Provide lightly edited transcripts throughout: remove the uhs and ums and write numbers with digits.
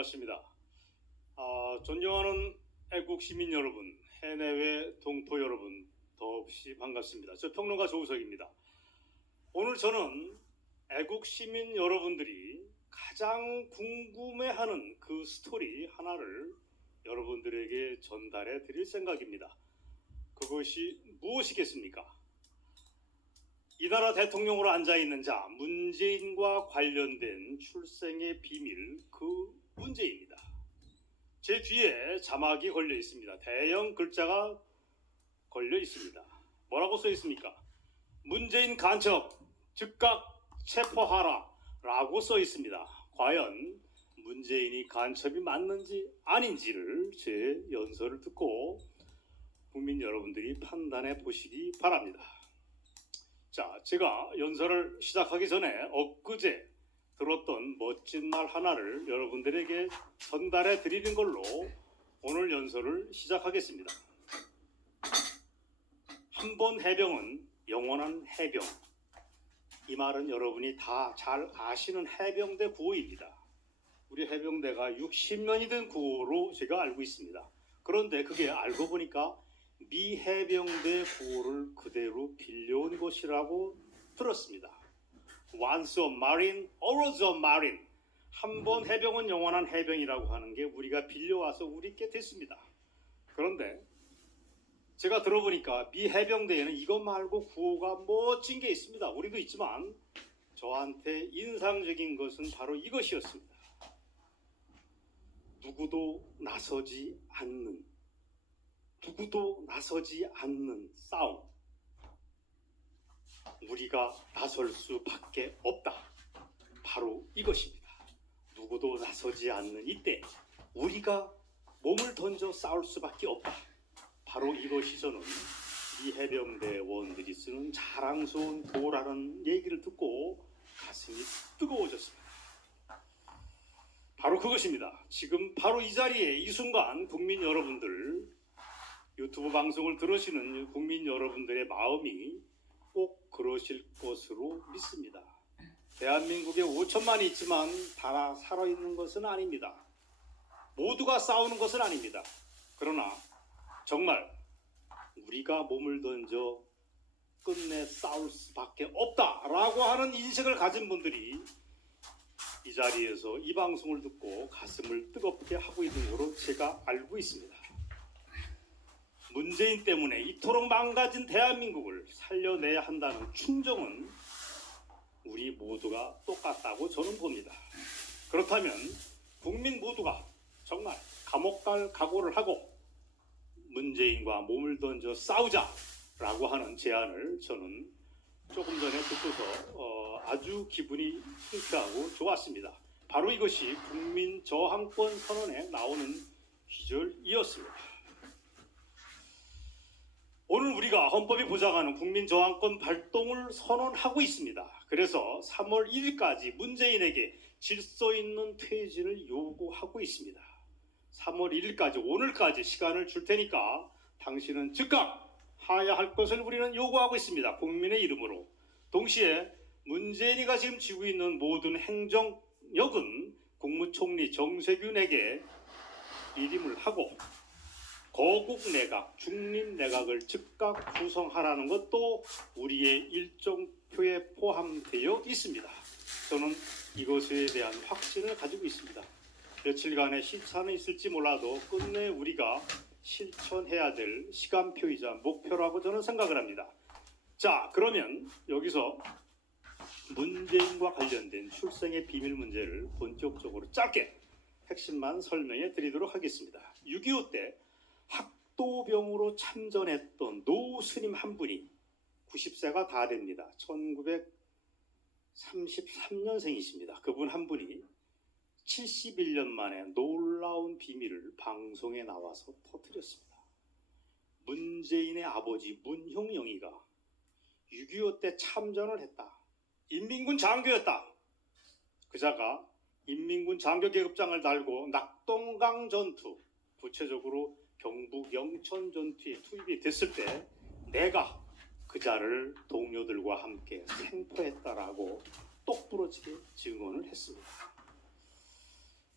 반갑습니다. 존경하는 애국 시민 여러분, 해내외 동포 여러분, 더없이 반갑습니다. 저 평론가 조우석입니다. 오늘 저는 애국 시민 여러분들이 가장 궁금해하는 그 스토리 하나를 여러분들에게 전달해 드릴 생각입니다. 그것이 무엇이겠습니까? 이 나라 대통령으로 앉아있는 자 문재인과 관련된 출생의 비밀, 그 문제입니다. 제 뒤에 자막이 걸려 있습니다. 대형 글자가 걸려 있습니다. 뭐라고 써 있습니까? 문재인 간첩 즉각 체포하라 라고 써 있습니다. 과연 문재인이 간첩이 맞는지 아닌지를 제 연설을 듣고 국민 여러분들이 판단해 보시기 바랍니다. 자, 제가 연설을 시작하기 전에 엊그제 들었던 멋진 말 하나를 여러분들에게 전달해 드리는 걸로 오늘 연설을 시작하겠습니다. 한 번 해병은 영원한 해병. 이 말은 여러분이 다 잘 아시는 해병대 구호입니다. 우리 해병대가 60년이 된 구호로 제가 알고 있습니다. 그런데 그게 알고 보니까 미 해병대 구호를 그대로 빌려온 것이라고 들었습니다. Once a marine, always a marine. 한 번 해병은 영원한 해병이라고 하는 게 우리가 빌려와서 우리께 됐습니다. 그런데 제가 들어보니까 미 해병대에는 이것 말고 구호가 멋진 게 있습니다. 우리도 있지만 저한테 인상적인 것은 바로 이것이었습니다. 누구도 나서지 않는 싸움. 우리가 나설 수밖에 없다. 바로 이것입니다. 누구도 나서지 않는 이때 우리가 몸을 던져 싸울 수밖에 없다. 바로 이것이 저는 이 해병대원들이 쓰는 자랑스러운 구호라는 얘기를 듣고 가슴이 뜨거워졌습니다. 바로 그것입니다. 지금 바로 이 자리에 이 순간 국민 여러분들, 유튜브 방송을 들으시는 국민 여러분들의 마음이 꼭 그러실 것으로 믿습니다. 대한민국에 5천만이 있지만 다 살아있는 것은 아닙니다. 모두가 싸우는 것은 아닙니다. 그러나 정말 우리가 몸을 던져 끝내 싸울 수밖에 없다라고 하는 인식을 가진 분들이 이 자리에서 이 방송을 듣고 가슴을 뜨겁게 하고 있는 것으로 제가 알고 있습니다. 문재인 때문에 이토록 망가진 대한민국을 살려내야 한다는 충정은 우리 모두가 똑같다고 저는 봅니다. 그렇다면 국민 모두가 정말 감옥 갈 각오를 하고 문재인과 몸을 던져 싸우자라고 하는 제안을 저는 조금 전에 듣고서 아주 기분이 상쾌하고 좋았습니다. 바로 이것이 국민 저항권 선언에 나오는 기절이었습니다. 오늘 우리가 헌법이 보장하는 국민 저항권 발동을 선언하고 있습니다. 그래서 3월 1일까지 문재인에게 질서 있는 퇴진을 요구하고 있습니다. 3월 1일까지 오늘까지 시간을 줄 테니까 당신은 즉각 하야 할 것을 우리는 요구하고 있습니다. 국민의 이름으로. 동시에 문재인이가 지금 쥐고 있는 모든 행정력은 국무총리 정세균에게 일임을 하고 거국 내각, 중립 내각을 즉각 구성하라는 것도 우리의 일정표에 포함되어 있습니다. 저는 이것에 대한 확신을 가지고 있습니다. 며칠간의 시차는 있을지 몰라도 끝내 우리가 실천해야 될 시간표이자 목표라고 저는 생각을 합니다. 자, 그러면 여기서 문재인과 관련된 출생의 비밀 문제를 본격적으로 짧게 핵심만 설명해 드리도록 하겠습니다. 6.25 때 학도병으로 참전했던 노스님 한 분이 90세가 다 됩니다. 1933년생이십니다. 그분 한 분이 71년 만에 놀라운 비밀을 방송에 나와서 터뜨렸습니다. 문재인의 아버지 문형영이가 6.25 때 참전을 했다. 인민군 장교였다. 그자가 인민군 장교 계급장을 달고 낙동강 전투, 구체적으로 경북 영천 전투에 투입이 됐을 때 내가 그자를 동료들과 함께 생포했다라고 똑부러지게 증언을 했습니다.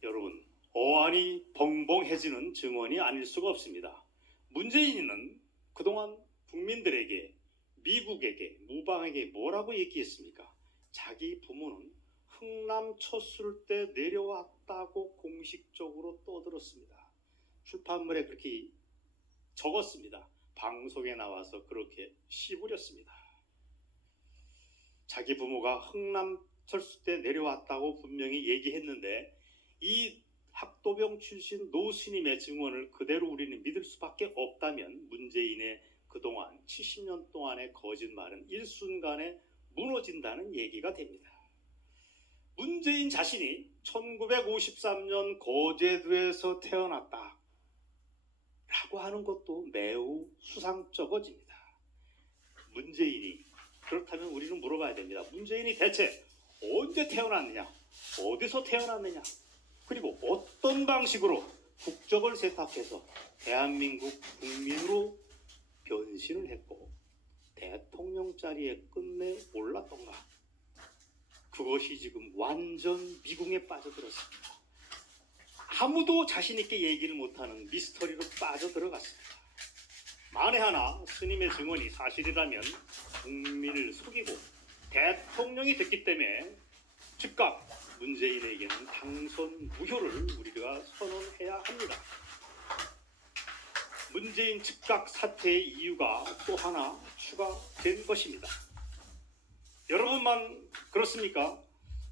여러분, 어안이 벙벙해지는 증언이 아닐 수가 없습니다. 문재인은 그동안 국민들에게, 미국에게, 무방에게 뭐라고 얘기했습니까? 자기 부모는 흥남 쳤을 때 내려왔다고 공식적으로 떠들었습니다. 출판물에 그렇게 적었습니다. 방송에 나와서 그렇게 씨부렸습니다. 자기 부모가 흥남 쳤을 때 내려왔다고 분명히 얘기했는데 이 학도병 출신 노스님의 증언을 그대로 우리는 믿을 수밖에 없다면 문재인의 그동안 70년 동안의 거짓말은 일순간에 무너진다는 얘기가 됩니다. 문재인 자신이 1953년 거제도에서 태어났다 라고 하는 것도 매우 수상쩍어집니다. 문재인이, 그렇다면 우리는 물어봐야 됩니다. 문재인이 대체 언제 태어났느냐, 어디서 태어났느냐, 그리고 어떤 방식으로 국적을 세탁해서 대한민국 국민으로 변신을 했고 대통령 자리에 끝내 올랐던가. 그것이 지금 완전 미궁에 빠져들었습니다. 아무도 자신있게 얘기를 못하는 미스터리로 빠져들어갔습니다. 만에 하나 스님의 증언이 사실이라면 국민을 속이고 대통령이 됐기 때문에 즉각 문재인에게는 당선 무효를 우리가 선언해야 합니다. 문재인 즉각 사퇴의 이유가 또 하나 추가된 것입니다. 여러분만 그렇습니까?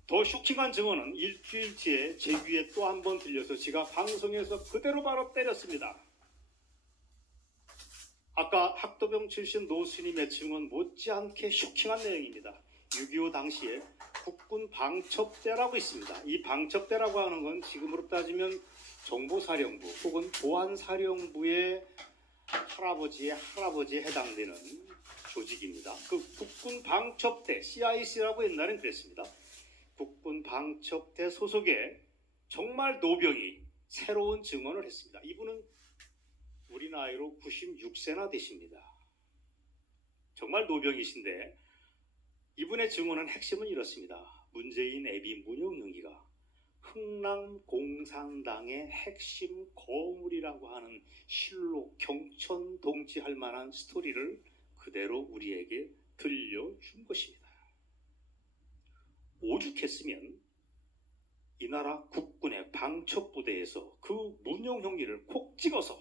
더 쇼킹한 증언은 일주일 뒤에 제 귀에 또 한 번 들려서 제가 방송에서 그대로 바로 때렸습니다. 아까 학도병 출신 노스님의 증언 못지않게 쇼킹한 내용입니다. 6.25 당시에 국군 방첩대라고 있습니다. 이 방첩대라고 하는 건 지금으로 따지면 정보사령부 혹은 보안사령부의 할아버지의 할아버지에 해당되는 조직입니다. 그 국군 방첩대, CIC라고 옛날엔 그랬습니다. 국군 방첩대 소속의 정말 노병이 새로운 증언을 했습니다. 이분은 우리 나이로 96세나 되십니다. 정말 노병이신데 이분의 증언은 핵심은 이렇습니다. 문재인 애비 문용영이가 흥남 공산당의 핵심 거물이라고 하는 실록 경천 동지할 만한 스토리를 그대로 우리에게 들려준 것입니다. 오죽했으면 이 나라 국군의 방첩부대에서 그 문용형리를 콕 찍어서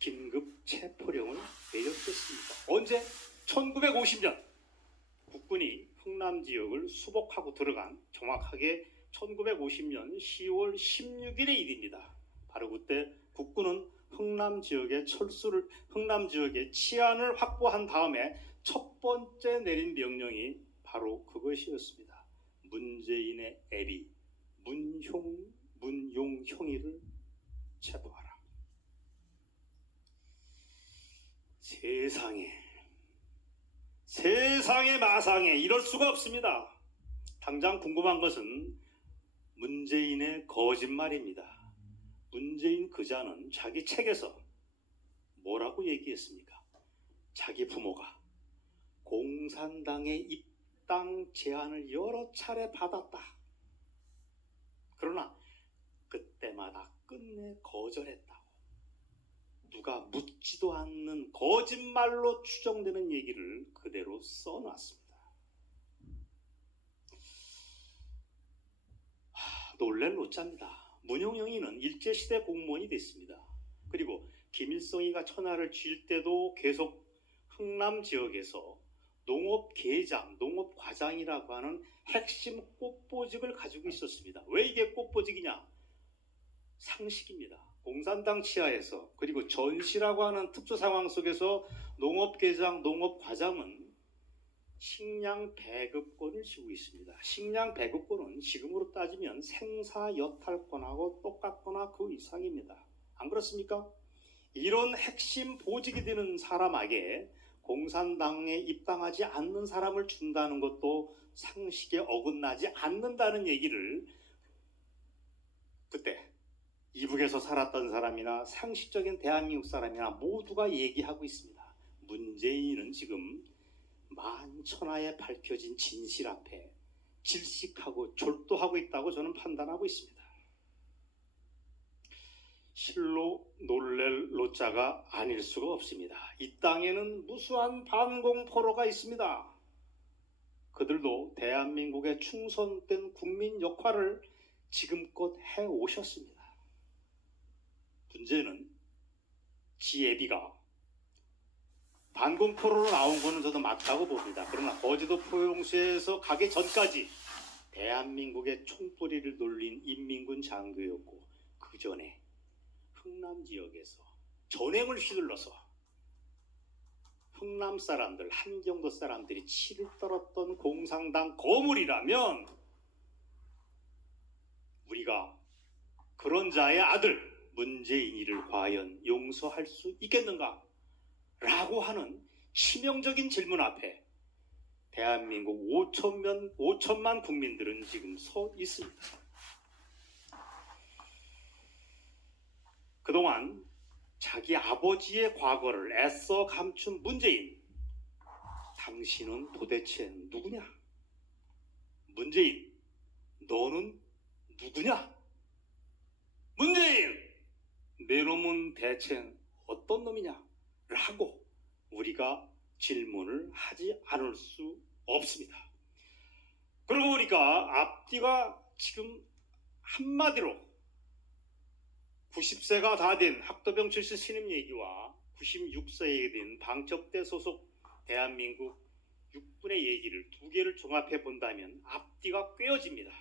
긴급 체포령을 내렸겠습니다. 언제? 1950년 국군이 흥남 지역을 수복하고 들어간 정확하게 1950년 10월 16일의 일입니다. 바로 그때 국군은 흥남 지역의 치안을 확보한 다음에 첫 번째 내린 명령이 바로 그것이었습니다. 문재인의 애비 문용형이를 체포하라. 세상에 마상에 이럴 수가 없습니다. 당장 궁금한 것은 문재인의 거짓말입니다. 문재인 그자는 자기 책에서 뭐라고 얘기했습니까? 자기 부모가 공산당의 입당 제안을 여러 차례 받았다. 그러나 그때마다 끝내 거절했다고. 누가 묻지도 않는 거짓말로 추정되는 얘기를 그대로 써놨습니다. 놀랄 노짜입니다. 문용영이는 일제시대 공무원이 됐습니다. 그리고 김일성이가 천하를 쥘 때도 계속 흥남 지역에서 농업계장, 농업과장이라고 하는 핵심 꽃보직을 가지고 있었습니다. 왜 이게 꽃보직이냐? 상식입니다. 공산당 치하에서 그리고 전시라고 하는 특수 상황 속에서 농업계장, 농업과장은 식량 배급권을 쥐고 있습니다. 식량 배급권은 지금으로 따지면 생사여탈권하고 똑같거나 그 이상입니다. 안 그렇습니까? 이런 핵심 보직이 되는 사람에게 공산당에 입당하지 않는 사람을 준다는 것도 상식에 어긋나지 않는다는 얘기를 그때 이북에서 살았던 사람이나 상식적인 대한민국 사람이나 모두가 얘기하고 있습니다. 문재인은 지금 만천하에 밝혀진 진실 앞에 질식하고 졸도하고 있다고 저는 판단하고 있습니다. 실로 놀랄 로자가 아닐 수가 없습니다. 이 땅에는 무수한 반공포로가 있습니다. 그들도 대한민국의 충성된 국민 역할을 지금껏 해오셨습니다. 문제는 지혜비가 반공포로로 나온 거는 저도 맞다고 봅니다. 그러나 거제도 포용시에서 가기 전까지 대한민국의 총뿌리를 놀린 인민군 장교였고 그 전에 흥남 지역에서 전횡을 휘둘러서 흥남 사람들, 한경도 사람들이 치를 떨었던 공산당 거물이라면 우리가 그런 자의 아들 문재인이를 과연 용서할 수 있겠는가? 라고 하는 치명적인 질문 앞에 대한민국 5천만 국민들은 지금 서 있습니다. 그동안 자기 아버지의 과거를 애써 감춘 문재인, 당신은 도대체 누구냐? 문재인, 너는 누구냐? 문재인, 내 놈은 대체 어떤 놈이냐? 라고 우리가 질문을 하지 않을 수 없습니다. 그러고 보니까 앞뒤가 지금 한마디로 90세가 다 된 학도병 출신 신임 얘기와 96세에 된 방첩대 소속 대한민국 육군의 얘기를 두 개를 종합해 본다면 앞뒤가 꿰어집니다.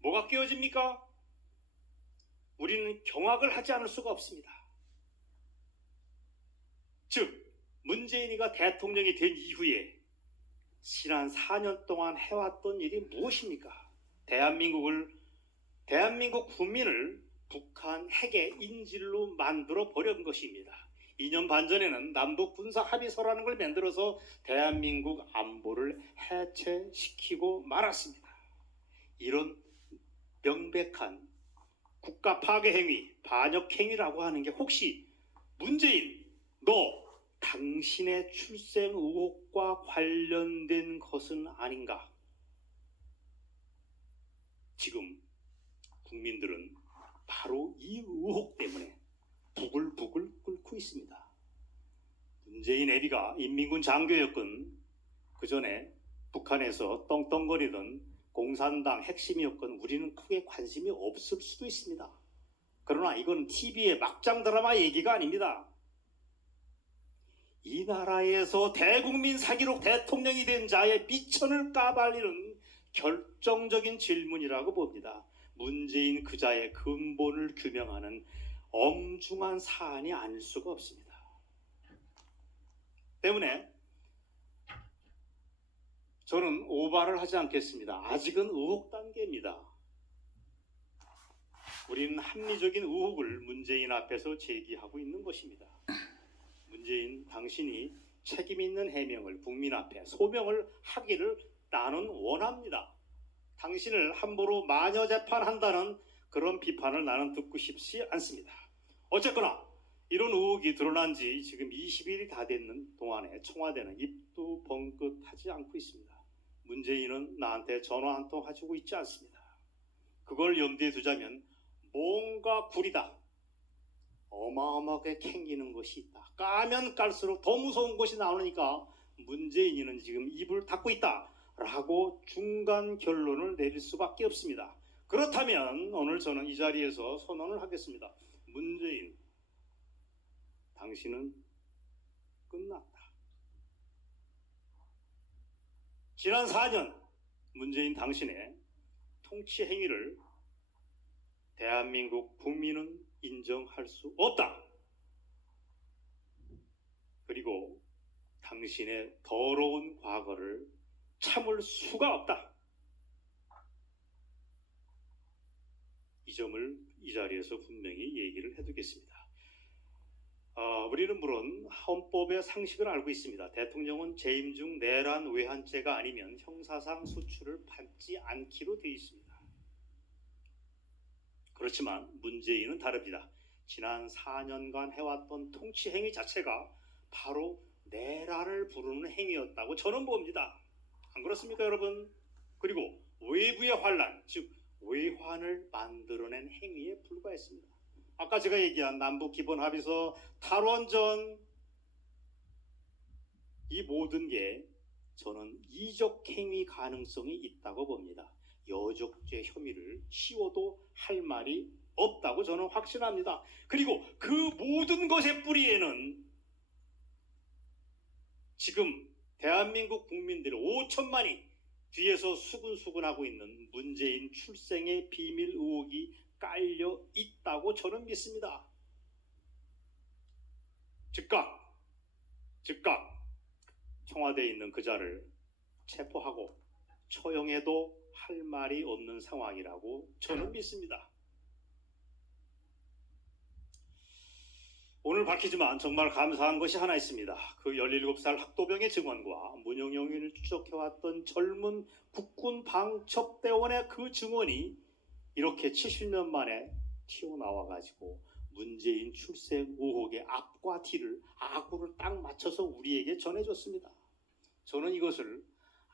뭐가 꿰어집니까? 우리는 경악을 하지 않을 수가 없습니다. 즉 문재인이가 대통령이 된 이후에 지난 4년 동안 해왔던 일이 무엇입니까? 대한민국 국민을 북한 핵의 인질로 만들어 버린 것입니다. 2년 반 전에는 남북 군사 합의서라는 걸 만들어서 대한민국 안보를 해체시키고 말았습니다. 이런 명백한 국가 파괴 행위, 반역 행위라고 하는 게 혹시 문재인, 너 당신의 출생 의혹과 관련된 것은 아닌가? 지금 국민들은 바로 이 의혹 때문에 부글부글 끓고 있습니다. 문재인 애비가 인민군 장교였건 그 전에 북한에서 떵떵거리던 공산당 핵심이었건 우리는 크게 관심이 없을 수도 있습니다. 그러나 이건 TV의 막장 드라마 얘기가 아닙니다. 이 나라에서 대국민 사기록 대통령이 된 자의 미천을 까발리는 결정적인 질문이라고 봅니다. 문재인 그자의 근본을 규명하는 엄중한 사안이 아닐 수가 없습니다. 때문에 저는 오바를 하지 않겠습니다. 아직은 의혹 단계입니다. 우리는 합리적인 의혹을 문재인 앞에서 제기하고 있는 것입니다. 문재인, 당신이 책임 있는 해명을 국민 앞에 소명을 하기를 나는 원합니다. 당신을 함부로 마녀 재판한다는 그런 비판을 나는 듣고 싶지 않습니다. 어쨌거나 이런 의혹이 드러난 지 지금 20일이 다 됐는 동안에 청와대는 입도 벙긋하지 않고 있습니다. 문재인은 나한테 전화 한 통 하시고 있지 않습니다. 그걸 염두에 두자면 뭔가 구리다, 어마어마하게 캥기는 것이 있다. 까면 깔수록 더 무서운 것이 나오니까 문재인이는 지금 입을 닫고 있다 라고 중간 결론을 내릴 수밖에 없습니다. 그렇다면 오늘 저는 이 자리에서 선언을 하겠습니다. 문재인, 당신은 끝났다. 지난 4년 문재인 당신의 통치 행위를 대한민국 국민은 인정할 수 없다. 그리고 당신의 더러운 과거를 참을 수가 없다. 이 점을 이 자리에서 분명히 얘기를 해두겠습니다. 우리는 물론 헌법의 상식을 알고 있습니다. 대통령은 재임 중 내란 외환죄가 아니면 형사상 소출을 받지 않기로 되어 있습니다. 그렇지만 문재인은 다릅니다. 지난 4년간 해왔던 통치 행위 자체가 바로 내란을 부르는 행위였다고 저는 봅니다. 안 그렇습니까, 여러분? 그리고 외부의 환란, 즉 외환을 만들어낸 행위에 불과했습니다. 아까 제가 얘기한 남북 기본 합의서, 탈원전, 이 모든 게 저는 이적 행위 가능성이 있다고 봅니다. 여적죄 혐의를 씌워도 할 말이 없다고 저는 확신합니다. 그리고 그 모든 것의 뿌리에는 지금 대한민국 국민들 5천만이 뒤에서 수근수근하고 있는 문재인 출생의 비밀 의혹이 깔려 있다고 저는 믿습니다. 즉각 청와대에 있는 그자를 체포하고 처형해도 할 말이 없는 상황이라고 저는 믿습니다. 오늘 밝히지만 정말 감사한 것이 하나 있습니다. 그 17살 학도병의 증언과 문영영인을 추적해왔던 젊은 국군 방첩대원의 그 증언이 이렇게 70년 만에 튀어나와가지고 문재인 출생 의혹의 앞과 뒤를 아구를 딱 맞춰서 우리에게 전해줬습니다. 저는 이것을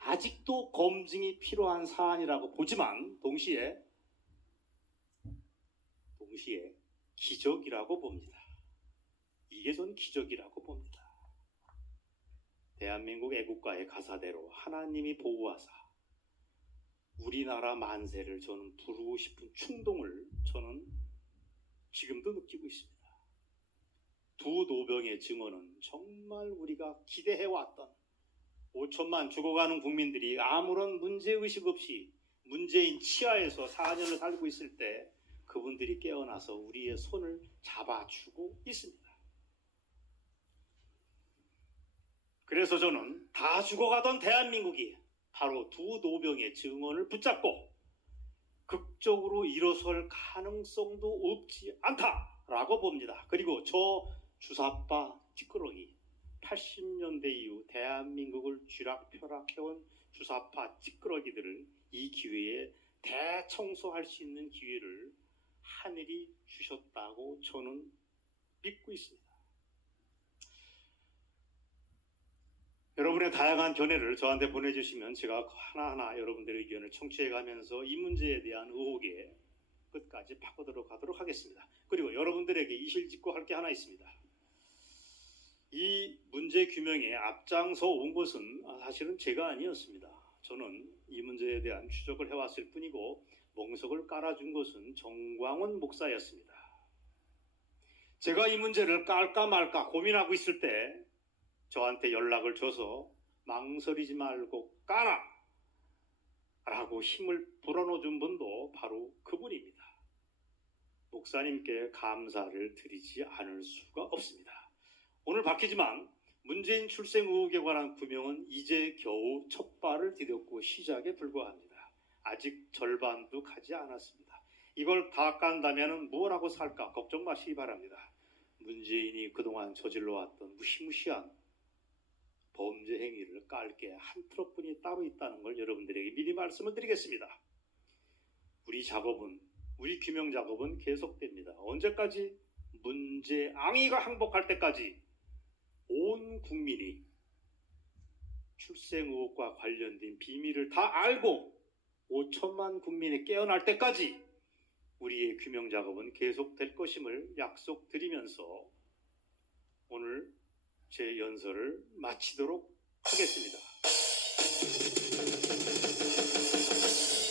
아직도 검증이 필요한 사안이라고 보지만 동시에 기적이라고 봅니다. 이게 전 기적이라고 봅니다. 대한민국 애국가의 가사대로 하나님이 보호하사 우리나라 만세를 저는 부르고 싶은 충동을 저는 지금도 느끼고 있습니다. 두 노병의 증언은 정말 우리가 기대해왔던 5천만 죽어가는 국민들이 아무런 문제의식 없이 문재인 치하에서 4년을 살고 있을 때 그분들이 깨어나서 우리의 손을 잡아주고 있습니다. 그래서 저는 다 죽어가던 대한민국이 바로 두 노병의 증언을 붙잡고 극적으로 일어설 가능성도 없지 않다라고 봅니다. 그리고 저 주사파 찌끄러기 80년대 이후 대한민국을 쥐락펴락해온 주사파 찌끄러기들을 이 기회에 대청소할 수 있는 기회를 하늘이 주셨다고 저는 믿고 있습니다. 여러분의 다양한 견해를 저한테 보내주시면 제가 하나하나 여러분들의 의견을 청취해가면서 이 문제에 대한 의혹에 끝까지 파고들어 가도록 하겠습니다. 그리고 여러분들에게 이실직고 할 게 하나 있습니다. 이 문제 규명에 앞장서 온 것은 사실은 제가 아니었습니다. 저는 이 문제에 대한 추적을 해왔을 뿐이고 멍석을 깔아준 것은 정광훈 목사였습니다. 제가 이 문제를 깔까 말까 고민하고 있을 때 저한테 연락을 줘서 망설이지 말고 까라! 라고 힘을 불어넣어준 분도 바로 그분입니다. 목사님께 감사를 드리지 않을 수가 없습니다. 오늘 밝히지만 문재인 출생 의혹에 관한 규명은 이제 겨우 첫 발을 디뎠고 시작에 불과합니다. 아직 절반도 가지 않았습니다. 이걸 다 깐다면 뭐라고 살까 걱정 마시기 바랍니다. 문재인이 그동안 저질러왔던 무시무시한 범죄 행위를 깔 게 한 트럭뿐이 따로 있다는 걸 여러분들에게 미리 말씀을 드리겠습니다. 우리 규명 작업은 계속됩니다. 언제까지? 문재앙이가 항복할 때까지 온 국민이 출생 의혹과 관련된 비밀을 다 알고 5천만 국민이 깨어날 때까지 우리의 규명 작업은 계속될 것임을 약속드리면서 오늘 제 연설을 마치도록 하겠습니다.